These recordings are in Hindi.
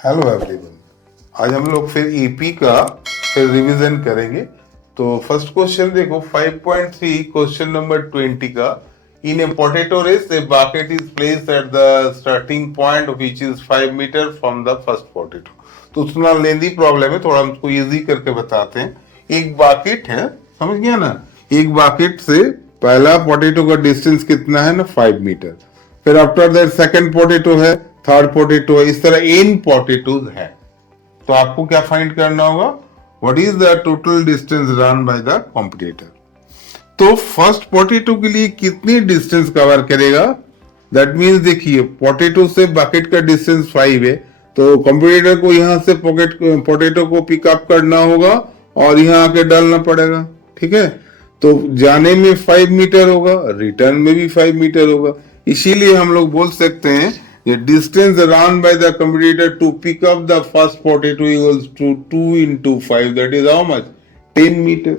Hello everyone. आज हम लोग फिर ईपी का फिर रिवीजन करेंगे। तो फर्स्ट क्वेश्चन देखो 5.3 क्वेश्चन नंबर 20 का। In a potato race a bucket is placed at the starting point which is 5 metre from the first potato. तो उतना लेंदी प्रॉब्लम है, थोड़ा हमको इजी करके बताते हैं। एक बकेट है, समझ गया ना। एक बकेट से पहला पोटैटो का डिस्टेंस कितना है ना, 5 मीटर। फिर आफ्टर दैट सेकंड पोटैटो है, थर्ड पोटैटो है, इस तरह एन पोटैटोज है। तो आपको क्या फाइंड करना होगा, what is the total distance run by the competitor. तो फर्स्ट पोटैटो के लिए कितनी डिस्टेंस कवर करेगा, दैट मींस देखिए पोटैटो से बकेट का डिस्टेंस 5 है, तो कॉम्पिटिटर को यहां से पोटैटो को पिकअप करना होगा और यहां आके डालना पड़ेगा। ठीक है, तो जाने में 5 मीटर होगा, रिटर्न में भी 5 मीटर होगा। इसीलिए हम लोग बोल सकते हैं the distance run by the competitor to pick up the first potato equals to 2 into 5, that is how much, 10 meter.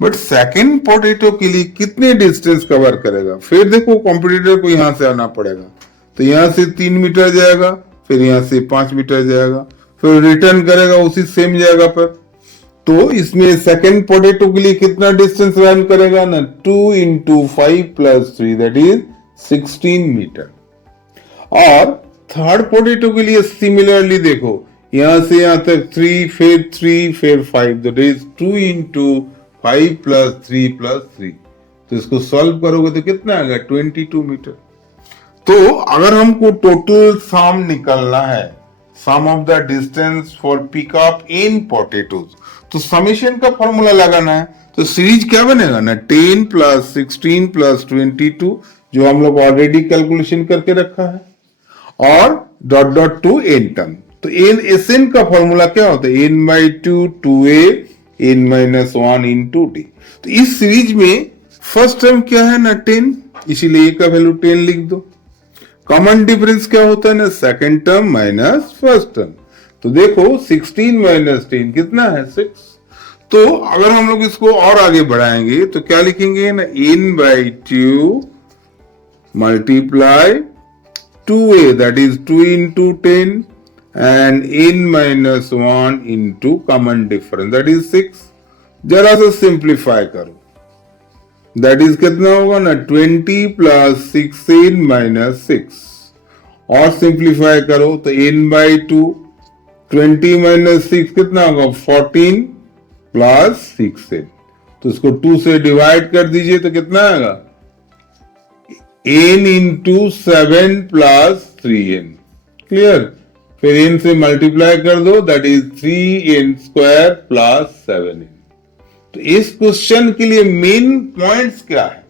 But second potato के लिए कितने डिस्टेंस कवर करेगा, फिर देखो कॉम्पिटिटर को यहां से आना पड़ेगा। तो यहां से 3 मीटर जाएगा, फिर यहां से 5 मीटर जाएगा, फिर रिटर्न करेगा उसी सेम जगह पर। तो इसमें सेकेंड पोटैटो के लिए कितना डिस्टेंस रन करेगा ना, 2 into 5 plus 3, that is 16 metre. और थर्ड पोटैटो के लिए सिमिलरली देखो, यहां से यहां तक 3 फिर 5, that is 2 into 5 plus 3 plus 3। तो इसको सॉल्व करोगे तो कितना आएगा, 22 मीटर। तो अगर हमको टोटल सम निकलना है, sum of the distance for pickup in potatoes, तो समेशन का फॉर्मूला लगाना है। तो सीरीज क्या बनेगा ना, 10 plus 16 plus 22, जो हम लोग ऑलरेडी कैलकुलेशन करके रखा है, और dot dot to n term. तो एन एस एन का फॉर्मूला क्या होता है, n by two two a n minus 1 into d. तो इस सीरीज में फर्स्ट टर्म क्या है ना, 10, इसीलिए ए का वैल्यू 10 लिख दो। कॉमन डिफरेंस क्या होता है ना, second term minus first term. तो देखो 16 माइनस 10 कितना है, 6। तो अगर हम लोग इसको और आगे बढ़ाएंगे तो क्या लिखेंगे ना, n by two multiply 2a, that is 2 into 10, and n minus 1 into common difference, that is 6। जरा सा सिंप्लीफाई करो, that is कितना होगा ना, 20 plus 6n minus 6। और सिंप्लीफाई करो तो n by 2, 20 minus 6 कितना होगा, 14 plus 6n। तो इसको 2 से डिवाइड कर दीजिए तो कितना आएगा, n into 7 plus 3n। Clear, फिर n से मल्टीप्लाई कर दो, that is 3n square plus 7n। तो इस क्वेश्चन के लिए मेन पॉइंट्स क्या है,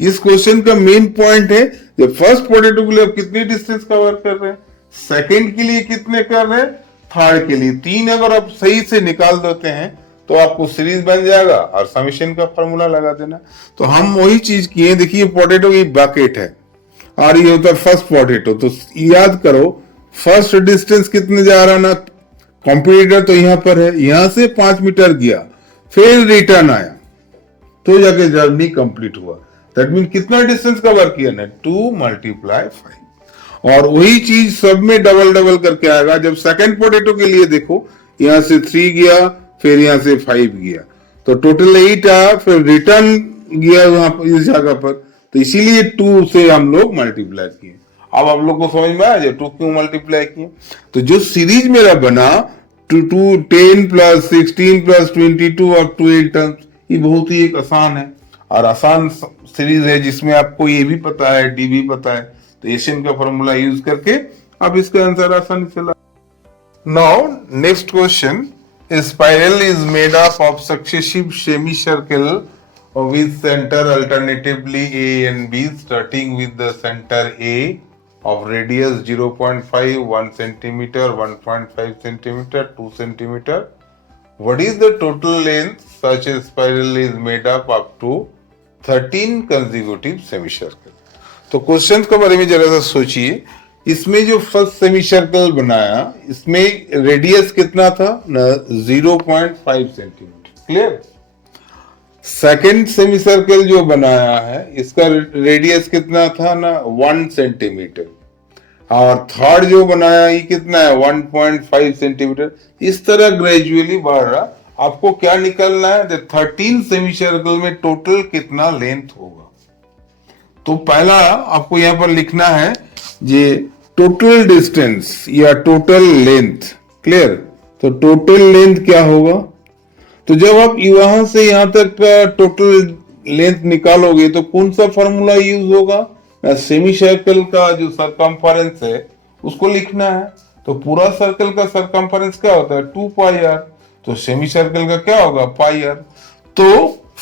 इस क्वेश्चन का मेन पॉइंट है, जब फर्स्ट पोटैटो के लिए आप कितनी डिस्टेंस कवर कर रहे हैं, सेकंड के लिए कितने कर रहे हैं, थर्ड के लिए 3। अगर आप सही से निकाल देते हैं तो आपको सीरीज बन जाएगा और समेशन का फॉर्मूला लगा देना। तो हम वही चीज किए, देखिए पोटैटो की बकेट है और ये होता है फर्स्ट पोटैटो। तो याद करो फर्स्ट डिस्टेंस कितने जा रहा ना, कॉम्पिटिटर तो यहां पर है, यहां से 5 मीटर गया, फिर रिटर्न आया, तो जाके जर्नी कंप्लीट हुआ। दैट मीन कितना डिस्टेंस कवर किया ना, 2 मल्टीप्लाई 5। और वही चीज सब में डबल डबल करके आएगा। जब सेकंड पोटैटो के लिए देखो, यहां से 3 गया, फिर यहां से 5 गया, तो टोटल 8 आया, फिर रिटर्न गया वहां पर इस जगह पर। तो इसीलिए 2 से हम लोग मल्टीप्लाई किए। अब आप लोग को समझ में आया 2 क्यों मल्टीप्लाई किए। तो जो सीरीज मेरा बना 10 plus 16 plus 22 up to 8 terms, ये बहुत ही एक आसान है और आसान सीरीज है, जिसमें आपको ये भी पता है, डी भी पता है। तो एशियन का फॉर्मूला यूज करके अब इसका आंसर आसानी से ला। Now next question, a spiral is made up of successive semicircle with center alternatively A and B, starting with the center A of radius 0.5, 1 centimeter, 1.5 centimeter, 2 centimeter. What is the total length such a spiral is made up to 13 consecutive semicircle? तो क्वेश्चन के बारे में जरा सा सोचिए। इसमें जो फर्स्ट सेमी सर्कल बनाया, इसमें रेडियस कितना था ना, 0.5 centimetre. Clear. Second semi circle जो बनाया है, इसका रेडियस कितना था ना, 1 सेंटीमीटर। और थर्ड जो बनाया ये कितना है 1.5 सेंटीमीटर। इस तरह ग्रेजुअली बढ़ रहा। आपको क्या निकलना है, 13 सेमी सर्कल में टोटल कितना लेंथ होगा। तो पहला आपको यहां पर लिखना है ये टोटल डिस्टेंस या टोटल लेंथ। क्लियर। तो टोटल लेंथ क्या होगा, तो जब आप वहां से यहां तक का टोटल लेंथ निकालोगे तो कौन सा फॉर्मूला यूज होगा, सेमी सर्कल का जो सरकमफेरेंस है उसको लिखना है। तो पूरा सर्कल का सरकमफेरेंस क्या होता है 2 पाई आर, तो सेमी सर्कल का क्या होगा पाई आर। तो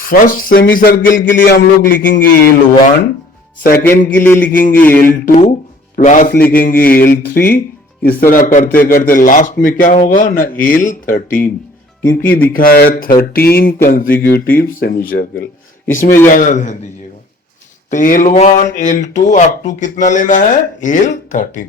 फर्स्ट सेमी सर्कल के लिए हम लोग लिखेंगे L1, सेकेंड के लिए लिखेंगे L2 प्लस लिखेंगे L3। इस तरह करते करते लास्ट में क्या होगा ना L13, क्योंकि दिखा है 13 कंसेक्यूटिव सेमी सर्कल। इसमें ज्यादा ध्यान दीजिएगा। तो L1 L2 अप टू कितना लेना है L13।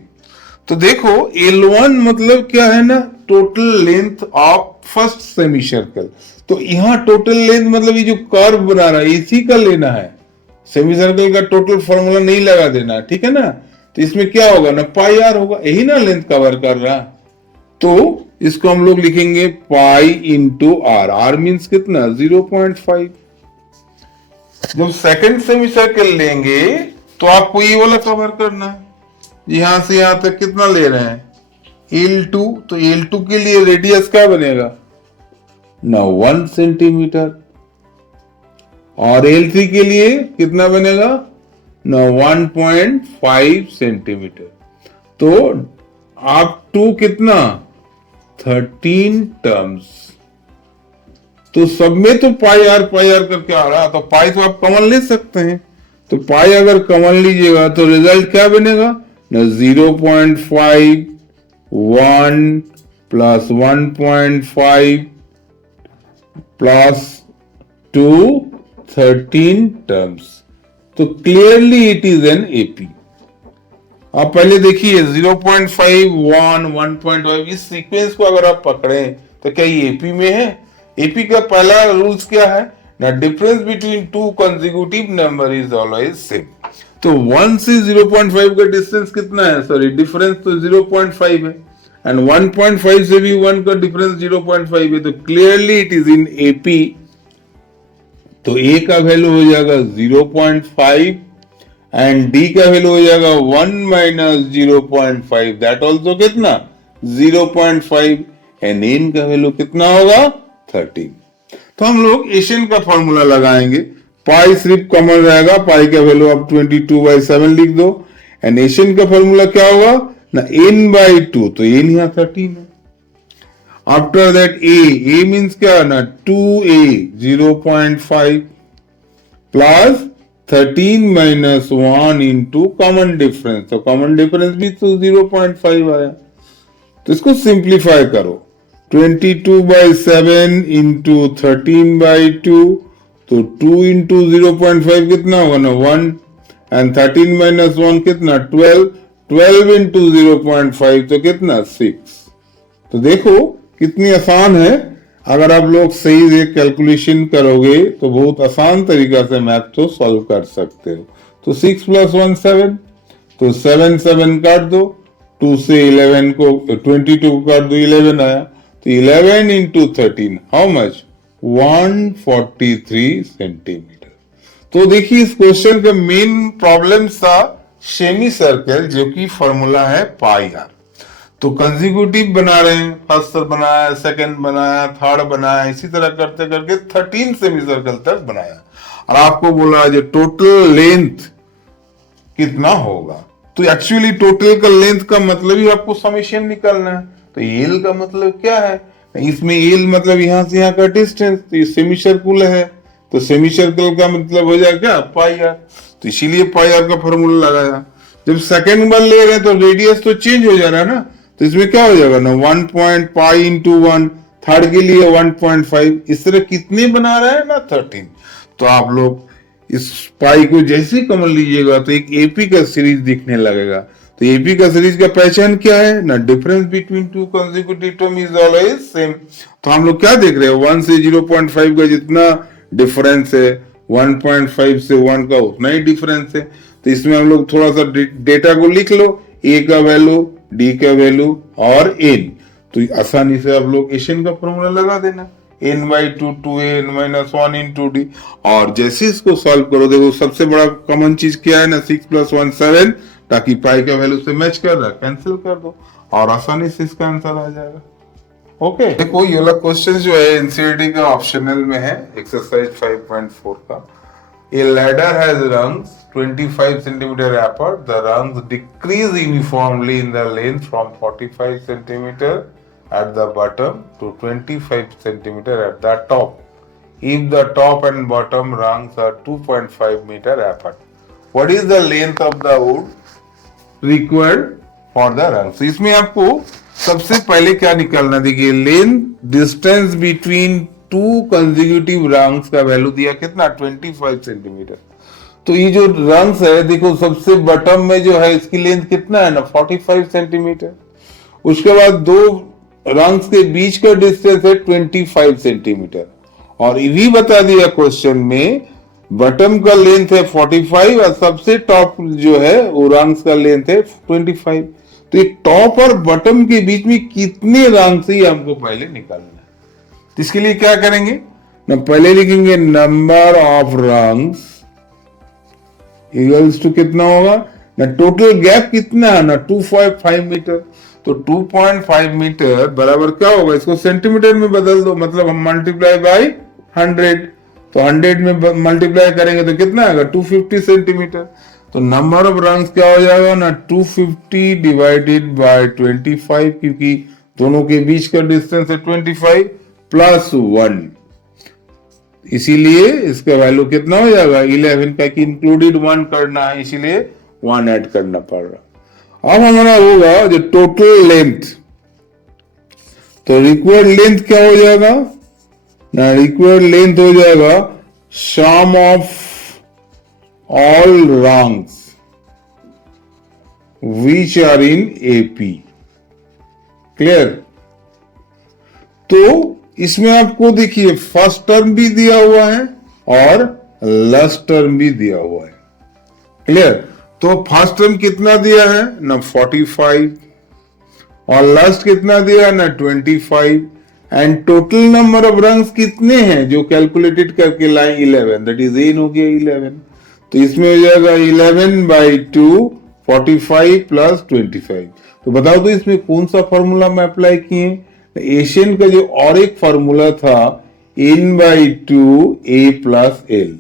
तो देखो L1 मतलब क्या है ना total length of first semi circle. तो यहां टोटल लेंथ मतलब ये जो कर्व बना रहा है इसी का लेना है, सेमी सर्कल का टोटल फॉर्मूला नहीं लगा देना, ठीक है ना। तो इसमें क्या होगा ना पाई आर होगा, यही ना लेंथ कवर कर रहा। तो इसको हम लोग लिखेंगे pi into r. R means कितना 0.5। जब सेकंड सेमी सर्कल लेंगे तो आपको ये वाला कवर करना है। यहां से यहां तक कितना ले रहे हैं L2, तो L2 के लिए रेडियस क्या बनेगा ना 1 सेंटीमीटर, और L3 के लिए कितना बनेगा ना 1.5 सेंटीमीटर। तो आप टू कितना 13 टर्म्स। तो सब में तो पाई आर करके आ रहा, तो पाई तो आप कॉमन ले सकते हैं। तो पाई अगर कॉमन लीजिएगा तो रिजल्ट क्या बनेगा ना 0.5 1 प्लस 1.5 प्लस 2 13 टर्म्स। तो clearly it is an AP. आप पहले देखिए 0.5 1 1.5 इस सीक्वेंस को अगर आप पकड़े तो क्या ये एपी में है। एपी का पहला रूल्स क्या है ना difference between two consecutive number is always same. तो 1 से 0.5 का डिस्टेंस कितना है, सॉरी डिफरेंस तो 0.5 है, एंड 1.5 से भी 1 का डिफरेंस 0.5 है। तो clearly it is in AP. तो ए का वैल्यू हो जाएगा 0.5 एंड डी का वैल्यू हो जाएगा 1 माइनस 0.5 दैट ऑल्सो कितना 0.5 एंड एन का वैल्यू कितना होगा 13। तो हम लोग एशियन का फॉर्मूला लगाएंगे। पाई सिर्फ कॉमन रहेगा, पाई का वैल्यू आप 22/7 लिख दो, एंड एशियन का फॉर्मूला क्या होगा ना n/2, तो n यहाँ 13 है। आफ्टर दैट a मीन्स क्या ना 2a 0.5 plus 13 minus 1 into common difference, तो कॉमन डिफरेंस भी तो 0.5 आया। तो इसको सिंप्लीफाई करो 22/7 इंटू 13/2, तो 2 इंटू 0.5 कितना होगा ना 1 एंड 13 माइनस 1 कितना 12 इंटू 0.5 तो कितना 6। तो देखो कितनी आसान है। अगर आप लोग सही से कैलकुलेशन करोगे तो बहुत आसान तरीका से मैथ तो सॉल्व कर सकते हो। तो 6 + 1 7, तो 7 7 काट दो, 2 से 11 को 22 को काट दो 11 आया। तो 11 इंटू 13 हाउ मच 143 सेंटीमीटर। तो देखिए इस क्वेश्चन का मेन प्रॉब्लम था सेमी सर्कल जो कि फॉर्मूला है पाई आर। तो कंसेक्यूटिव बना रहे हैं, फर्स्ट बनाया, सेकंड बनाया, थर्ड बनाया, इसी तरह करते करके 13 सेमी सर्कल तक बनाया, और आपको बोला जो टोटल लेंथ कितना होगा। तो एक्चुअली टोटल का लेंथ का मतलब ही आपको समेशन निकालना है। तो एल का मतलब क्या है, इसमें एल मतलब यहां से यहां का डिस्टेंस, तो ये सेमी सर्कुलर है, तो सेमी सर्कल का मतलब हो जाएगा क्या पाई आर। तो इसीलिए पाई आर का फॉर्मूला लगाया। जब सेकंड बार ले रहे हैं तो रेडियस तो चेंज हो जा रहा है ना, तो इसमें क्या हो जाएगा ना 1.5 इंटू 1, थर्ड के लिए 1.5, इस तरह कितने बना रहे हैं ना 13। तो आप लोग इस पाई को जैसे ही कॉमन लीजिएगा तो एक एपी का सीरीज दिखने लगेगा। तो एपी का सीरीज का पहचान क्या है ना difference between two consecutive term is always same. तो हम लोग क्या देख रहे हैं 1 से 0.5 का जितना डिफरेंस है 1.5 से 1 का उतना ही डिफरेंस है। तो इसमें हम लोग थोड़ा सा डेटा को लिख लो, ए का वैल्यू, डी का वैल्यू और एन। तो आसानी से आप लोग एशन का फॉर्मूला लगा देना, n by two two n minus one into d. और जैसे इसको सॉल्व करो, देखो सबसे बड़ा कॉमन चीज क्या है ना, 6 + 1 7, ताकि पाई का वैल्यू से मैच कर रहा है, कैंसिल कर दो और आसानी से इसका आंसर आ जाएगा। ओके देखो ये वाला क्वेश्चन जो है एनसीईआरटी का ऑप्शनल में है, एक्सरसाइज 5.4 का। A ladder has rungs 25 centimeter apart. The rungs decrease uniformly in the length from 45 centimeter at the bottom to 25 centimeter at the top. If the top and bottom rungs are 2.5 meter apart, what is the length of the wood required for the rungs? So इसमें आपको सबसे पहले क्या निकालना, देखिए length distance between two consecutive rungs का वैल्यू दिया कितना, 25 सेंटीमीटर। तो ये जो रंग्स है देखो सबसे बटम में जो है इसकी लेंथ कितना है ना, 45 सेंटीमीटर। उसके बाद दो रंग्स के बीच का डिस्टेंस है 25 सेंटीमीटर। और ये भी बता दिया क्वेश्चन में बटम का लेंथ है 45 और सबसे टॉप जो है वो रंग्स का लेंथ है 25। तो ये टॉप और बटम के बीच में कितने रंग्स ही हमको पहले निकालना है। तो इसके लिए क्या करेंगे ना, पहले लिखेंगे number of rungs equals to कितना होगा ना, टोटल गैप कितना है ना 2.5 मीटर। तो 2.5 मीटर बराबर क्या होगा, इसको सेंटीमीटर में बदल दो, मतलब हम मल्टीप्लाई बाय 100। तो 100 में मल्टीप्लाई करेंगे तो कितना आएगा 250 सेंटीमीटर। तो नंबर ऑफ रंग्स क्या हो जाएगा ना 250 डिवाइडेड बाय 25, क्योंकि दोनों के बीच का डिस्टेंस है 25 प्लस 1, इसीलिए इसका वैल्यू कितना हो जाएगा 11 का, कि इंक्लूडेड 1 करना है इसीलिए 1 ऐड करना पड़ रहा। अब हमारा होगा जो टोटल लेंथ, तो रिक्वायर्ड लेंथ क्या हो जाएगा ना, रिक्वायर्ड लेंथ हो जाएगा sum of all rungs which are in AP। Clear. तो इसमें आपको देखिए फर्स्ट टर्म भी दिया हुआ है और लास्ट टर्म भी दिया हुआ है। क्लियर। तो फर्स्ट टर्म कितना दिया है ना 45 और लास्ट कितना दिया है ना 25, and total number of rungs कितने हैं जो कैलकुलेटेड करके लाए 11, दैट इज एन हो गया 11। तो इसमें हो जाएगा 11 बाई 2 45 प्लस 25। तो बताओ तो इसमें कौन सा फॉर्मूला में अप्लाई किए, एशियन का जो और एक फॉर्मूला था n by 2 a plus L.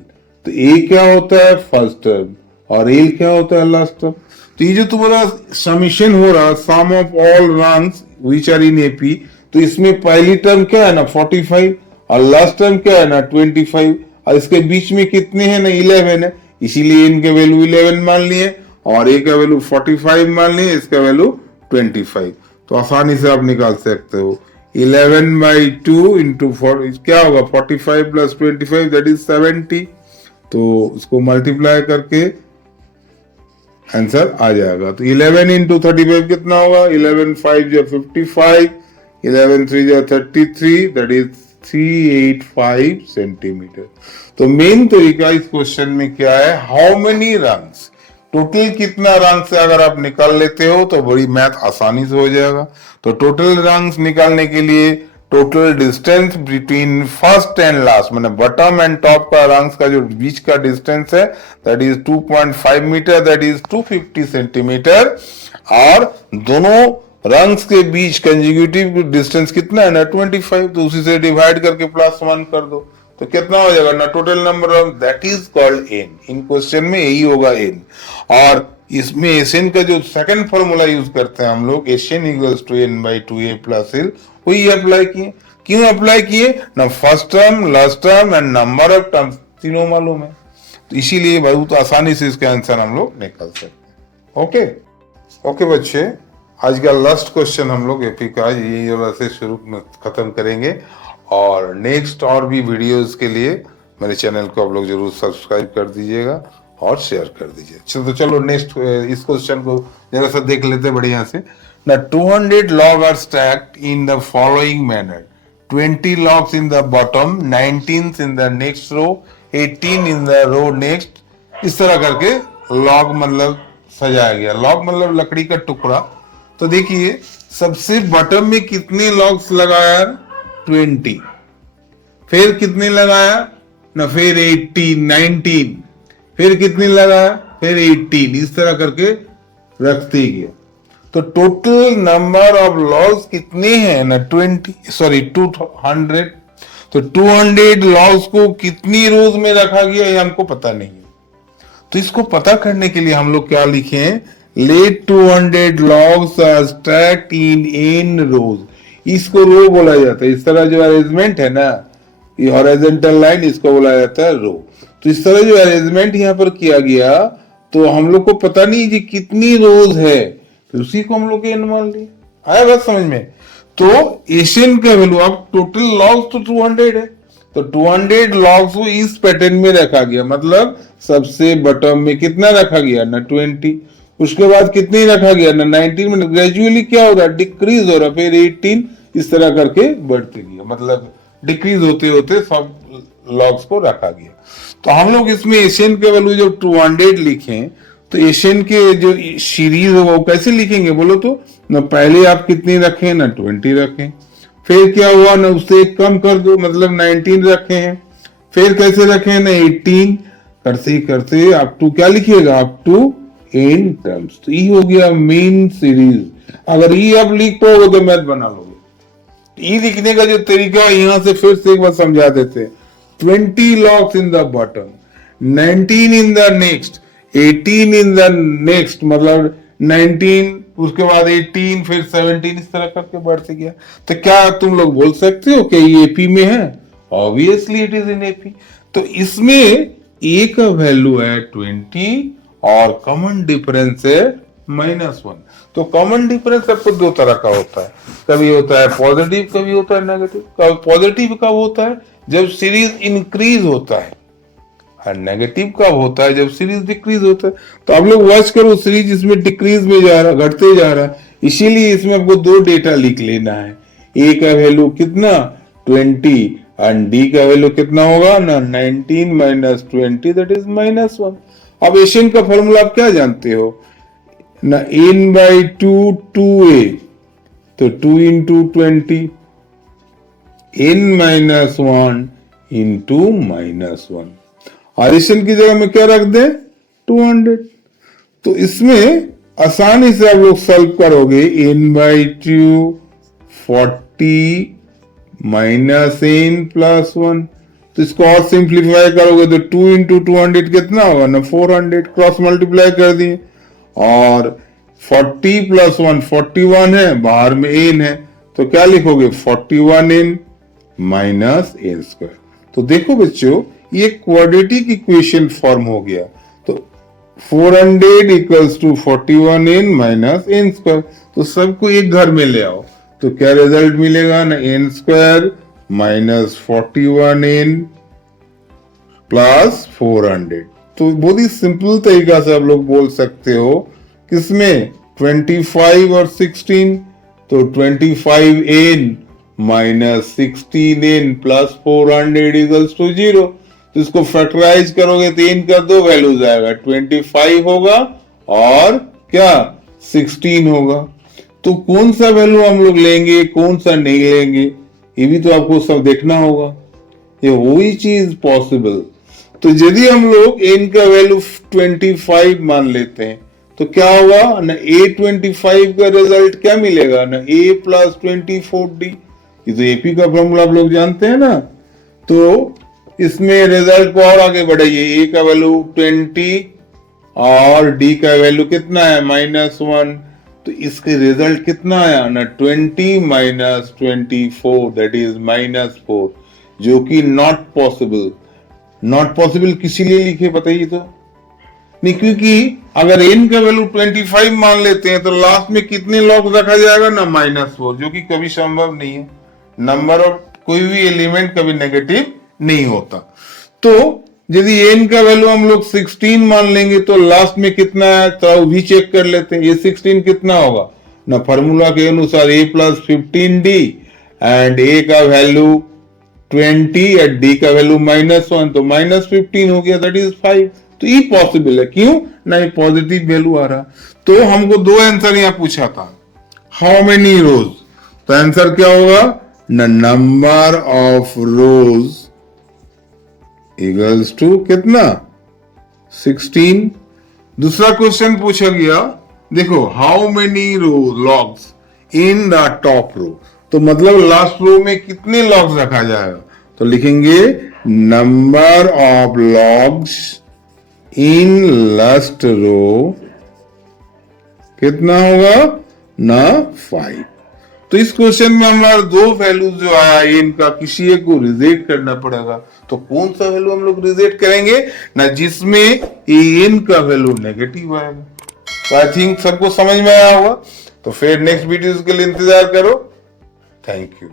तो a क्या होता है फर्स्ट टर्म और l क्या होता है लास्ट टर्म। तो ये जो तुम्हारा समीशन हो रहा sum of all rungs which are in AP, तो इसमें पहली टर्म क्या है ना 45 और लास्ट टर्म क्या है ना 25 और इसके बीच में कितने हैं ना 11 है, इसीलिए इनके वैल्यू 11 मान लिए और ए का वैल्यू 45 मान लिए, इसका वैल्यू 25। तो आसानी से आप निकाल सकते हो 11 बाई 2 इंटू क्या होगा 45 प्लस 25 दैट इज 70। तो उसको मल्टीप्लाई करके आंसर आ जाएगा। तो 11 इंटू 35 कितना होगा, 11 5 जो 55, 11 3 जो 33, दैट इज 385 सेंटीमीटर। तो मेन तरीका इस क्वेश्चन में क्या है, हाउ मेनी रंग्स, टोटल कितना रंग से अगर आप निकाल लेते हो तो बड़ी मैथ आसानी से हो जाएगा। तो टोटल रंग्स निकालने के लिए total distance between first and last, मतलब बॉटम एंड टॉप का रंग्स का जो बीच का डिस्टेंस है that is 2.5 metre, that is 250 centimetre. और दोनों रंग्स के बीच कंसेक्यूटिव डिस्टेंस कितना है ना 25, तो उसी से डिवाइड करके प्लस 1 कर दो तो कितना हो जाएगा ना total number of, that is called an. In question में यही होगा एन। और इसमें एन का जो सेकंड फॉर्मूला यूज करते हैं हम लोग, n equals to n by 2a plus l, वही अप्लाई किए। क्यों अप्लाई किए ना, first term last term and number of terms तीनों मालूम है, तो इसीलिए बहुत आसानी से इसका आंसर हम लोग निकाल सकते हैं। ओके ओके बच्चे, आज का लास्ट क्वेश्चन हम लोग एपी का ये वाला से शुरू में खत्म करेंगे और नेक्स्ट और भी वीडियोस के लिए मेरे चैनल को आप लोग जरूर सब्सक्राइब कर दीजिएगा और शेयर कर दीजिए। तो चलो नेक्स्ट इस क्वेश्चन को जरा सा देख लेते हैं बढ़िया से ना। 200 log are stacked in the following manner, 20 logs in the bottom, 19 in the next row, 18 in the row next, इस तरह करके लॉग मतलब सजाया गया। लॉग मतलब लकड़ी का टुकड़ा। तो देखिए सबसे बॉटम में कितने लॉग्स लगाया, 20। फिर कितने लगाया ना, फिर 18, 19, फिर कितने लगाया, फिर 18, इस तरह करके रखते गया। तो टोटल नंबर ऑफ लॉग्स कितने हैं ना, 200। तो 200 लॉग्स को कितनी रोज में रखा गया ये हमको पता नहीं है। तो इसको पता करने के लिए हम लोग क्या लिखें, let 200 logs are stacked in N rows. इसको रो बोला जाता है। इस तरह जो अरेंजमेंट है ना, ये हॉरिजॉन्टल लाइन, इसको बोला जाता है रो। तो इस तरह जो अरेंजमेंट यहाँ पर किया गया, तो हम लोग को पता नहीं जी कितनी रोज है, तो उसी को हम लोग एन मान लिए। आया बात समझ में? तो एशियन का वैल्यू, अब टोटल लॉग्स तो 200 है, तो 200 लॉग्स को इस पैटर्न में रखा गया। मतलब सबसे बॉटम में कितना रखा गया ना, 20। उसके बाद कितने रखा गया ना, 19 में। ग्रेजुअली क्या हो रहा है, डिक्रीज हो रहा है, फिर 18, इस तरह करके बढ़ते गया। मतलब डिक्रीज होते होते सब लॉग्स को रखा गया। तो हम लोग इसमें एशियन के वैल्यू जब 200 लिखें, तो एशियन के जो सीरीज है वो कैसे लिखेंगे बोलो तो, ना पहले आप कितनी रखें ना, 20 रखें। फिर क्या हुआ ना, उससे एक कम कर दो, मतलब 19 रखे हैं। फिर कैसे रखे ना, 18, करते करते अप टू क्या लिखिएगा, अप टू एन टर्म्स। तो ये हो गया मेन सीरीज। अगर ये आप लिख पाओगे तो मैथ बना लोगे। ई लिखने का जो तरीका है, यहां से फिर से एक बार समझा देते। 20 logs in the bottom, 19 in the next, 18 in the next, मतलब 19, उसके बाद 18, फिर 17, इस तरह करके बढ़ते गया। तो क्या तुम लोग बोल सकते हो कि ये एपी में है? Obviously it is in AP. तो इसमें ए का वैल्यू है 20 और कॉमन डिफरेंस है -1। तो कॉमन डिफरेंस आपको दो तरह का होता है, कभी होता है पॉजिटिव, कभी होता है नेगेटिव। पॉजिटिव कब होता है, जब सीरीज इंक्रीज होता है, और नेगेटिव कब होता है, जब सीरीज डिक्रीज होता है। तो आप लोग वॉच करो, सीरीज इसमें डिक्रीज में जा रहा, घटते जा रहा है, इसीलिए इसमें आपको दो डेटा लिख लेना है। ए का वैल्यू कितना, 20, और डी का वैल्यू कितना होगा ना, 19 - 20, दैट इज -1। अब एशियन का फॉर्मूला आप क्या जानते हो ना, n/2 2a, तो 2 × 20, n-1 × -1। एडिशन की जगह में क्या रख दे, 200। तो इसमें आसानी से आप लोग सॉल्व करोगे, n/2 40 - n + 1। तो इसको और सिंप्लीफाई करोगे तो 2 × 200 कितना होगा ना, 400। क्रॉस मल्टीप्लाई कर दिए, और 40 + 1 41 है, बाहर में n है, तो क्या लिखोगे, 41n - n²। तो देखो बच्चों, ये क्वाड्रेटिक इक्वेशन फॉर्म हो गया। तो 400 = 41n - n²। तो सबको एक घर में ले आओ, तो क्या रिजल्ट मिलेगा ना, n² - 41n + 400। तो बहुत ही सिंपल तरीका से आप लोग बोल सकते हो, किसमें, 25 और 16, तो 25n - 16n + 400 = 0। तो इसको फैक्टराइज करोगे तो n का दो वैल्यूज आएगा, 25 होगा और क्या, 16 होगा। तो कौन सा वैल्यू हम लोग लेंगे, कौन सा नहीं लेंगे, ये भी तो आपको सब देखना होगा। ये वही चीज पॉसिबल। तो यदि हम लोग n का वैल्यू 25 मान लेते हैं, तो क्या होगा ना, A25 का रिजल्ट क्या मिलेगा ना, A + 24D। ये तो एपी का फॉर्मूला आप लोग जानते हैं ना। तो इसमें रिजल्ट को और आगे बढ़ाइए, ए का वैल्यू 20 और डी का वैल्यू कितना है, -1। तो इसके रिजल्ट कितना आया ना, 20 - 24, दैट इज -4, जो कि नॉट पॉसिबल। नॉट पॉसिबल किसी लिए लिखे बताइए तो, नहीं, क्योंकि अगर n का वैल्यू 25 मान लेते हैं तो लास्ट में कितने लॉग रखा जाएगा ना, -4, जो कि कभी संभव नहीं है। नंबर ऑफ कोई भी एलिमेंट कभी नेगेटिव नहीं होता। तो यदि n का वैल्यू हम लोग 16 मान लेंगे तो लास्ट में कितना है, तो भी चेक कर लेते हैं। ये 16 कितना होगा ना, फार्मूला के अनुसार a + 15d, एंड a का वैल्यू 20 और d का वैल्यू -1, तो -15 हो गया, दैट इज 5। तो ये पॉसिबल है, क्यों ना ये पॉजिटिव वैल्यू आ रहा। तो हमको दो आंसर यहां पूछा था, हाउ मेनी रोज, तो आंसर क्या होगा, number of rows equals to कितना 16। दूसरा क्वेश्चन पूछा गया, देखो how many row logs in the top row, तो मतलब लास्ट रो में कितने लॉग्स रखा जाएगा, तो लिखेंगे number of logs in last row कितना होगा ना 5। तो इस क्वेश्चन में हमारा दो वैल्यूज जो आया इनका, किसी एक को रिजेक्ट करना पड़ेगा। तो कौन सा वैल्यू हम लोग रिजेक्ट करेंगे ना, जिसमें एन का वैल्यू नेगेटिव आएगा। तो आई थिंक सबको समझ में आया होगा। तो फिर नेक्स्ट वीडियोस के लिए इंतजार करो। Thank you.